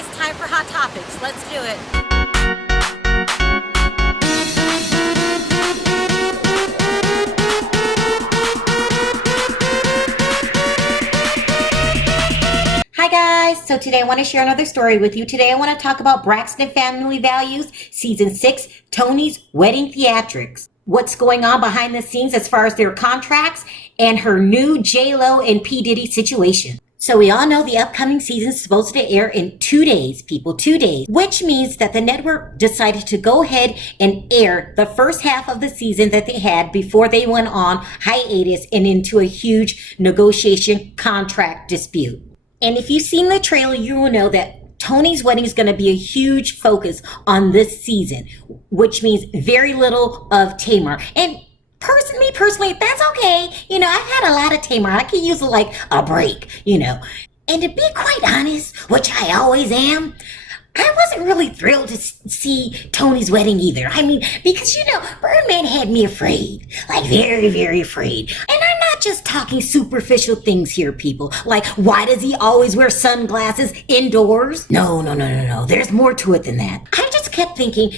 guys, time for Hot Topics. Let's do it. Hi guys, so today I want to share another story with you. Today I want to talk about Braxton Family Values, Season 6, Toni's wedding theatrics. What's going on behind the scenes as far as their contracts and her new J-Lo and P. Diddy situation. So we all know the upcoming season is supposed to air in 2 days, people, 2 days, which means that the network decided to go ahead and air the first half of the season that they had before they went on hiatus and into a huge negotiation contract dispute. And if you've seen the trailer, you will know that Toni's wedding is going to be a huge focus on this season, which means very little of Tamar. And personally, that's okay. I've had a lot of Tamar. I could use like a break, And to be quite honest, which I always am, I wasn't really thrilled to see Toni's wedding either. Because, Birdman had me afraid. Like, very, very afraid. And I'm not just talking superficial things here, people. Like, why does he always wear sunglasses indoors? No. There's more to it than that. I just kept thinking,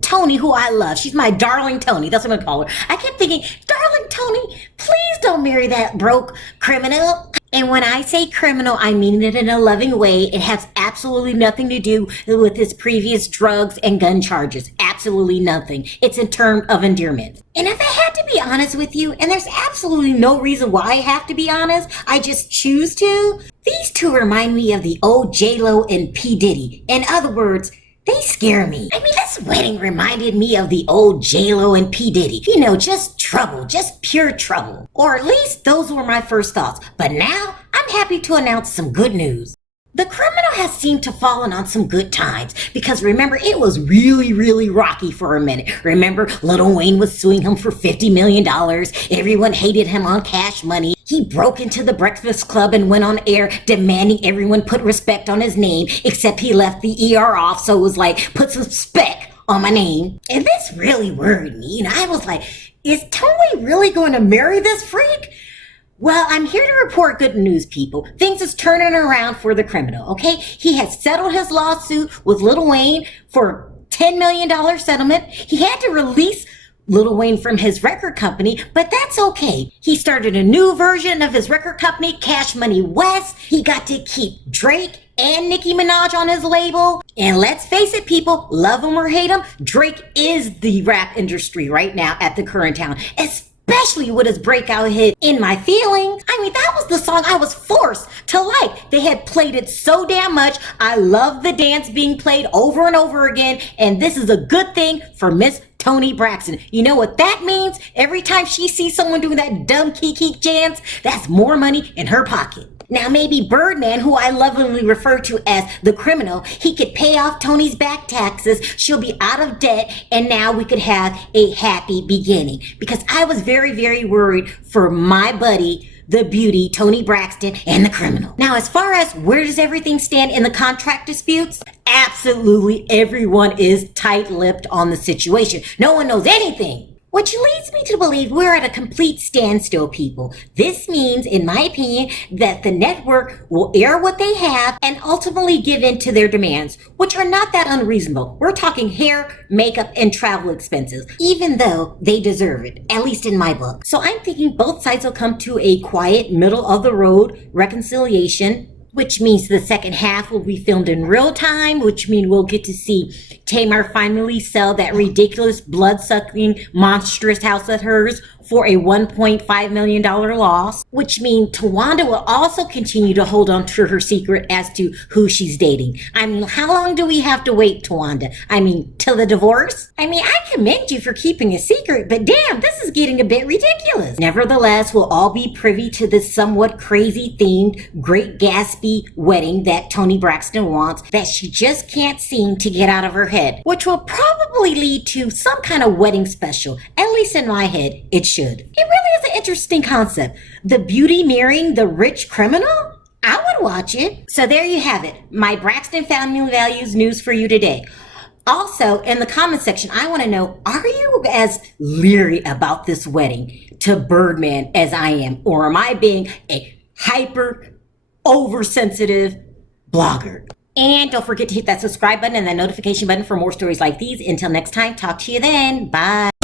Toni, who I love, she's my darling Toni, that's what I'm gonna call her. I kept thinking, darling Toni, please don't marry that broke criminal. And when I say criminal, I mean it in a loving way. It has absolutely nothing to do with his previous drugs and gun charges. Absolutely nothing. It's in terms of endearment. And if I had to be honest with you, and there's absolutely no reason why I have to be honest, I just choose to, these two remind me of the old J-Lo and P. Diddy. In other words, they scare me. This wedding reminded me of the old J-Lo and P. Diddy. Just trouble, just pure trouble. Or at least those were my first thoughts. But now, I'm happy to announce some good news. The criminal has seemed to fallen on some good times because remember, it was really, really rocky for a minute. Remember, Lil Wayne was suing him for $50 million. Everyone hated him on Cash Money. He broke into the Breakfast Club and went on air demanding everyone put respect on his name, except he left the ER off, so it was like, put some spec on my name. And this really worried me. I was like, is Toni really going to marry this freak? Well, I'm here to report good news, people. Things is turning around for the criminal, okay? He has settled his lawsuit with Lil Wayne for a $10 million settlement. He had to release Lil Wayne from his record company, but that's okay. He started a new version of his record company, Cash Money West. He got to keep Drake and Nicki Minaj on his label. And let's face it, people, love him or hate him, Drake is the rap industry right now at the current time. Especially with his breakout hit, In My Feelings. That was the song I was forced to like. They had played it so damn much. I love the dance being played over and over again. And this is a good thing for Miss Toni Braxton. You know what that means? Every time she sees someone doing that dumb kiki dance, that's more money in her pocket. Now maybe Birdman, who I lovingly refer to as the criminal, he could pay off Toni's back taxes, she'll be out of debt, and now we could have a happy beginning. Because I was very, very worried for my buddy, the beauty, Toni Braxton, and the criminal. Now, as far as where does everything stand in the contract disputes? Absolutely everyone is tight-lipped on the situation. No one knows anything. Which leads me to believe we're at a complete standstill, people. This means, in my opinion, that the network will air what they have and ultimately give in to their demands, which are not that unreasonable. We're talking hair, makeup, and travel expenses, even though they deserve it, at least in my book. So I'm thinking both sides will come to a quiet, middle-of-the-road reconciliation, which means the second half will be filmed in real time, which means we'll get to see Tamar finally sell that ridiculous blood-sucking monstrous house of hers for a $1.5 million loss, which means Towanda will also continue to hold on to her secret as to who she's dating. How long do we have to wait, Towanda? Till the divorce? I commend you for keeping a secret, but damn, this is getting a bit ridiculous. Nevertheless, we'll all be privy to this somewhat crazy-themed Great Gatsby wedding that Toni Braxton wants that she just can't seem to get out of her head, which will probably lead to some kind of wedding special. At least in my head, it should. It really is an interesting concept. The beauty marrying the rich criminal? I would watch it. So there you have it. My Braxton Family Values news for you today. Also, in the comment section, I want to know, are you as leery about this wedding to Birdman as I am? Or am I being a hyper oversensitive blogger? And don't forget to hit that subscribe button and that notification button for more stories like these. Until next time, talk to you then. Bye.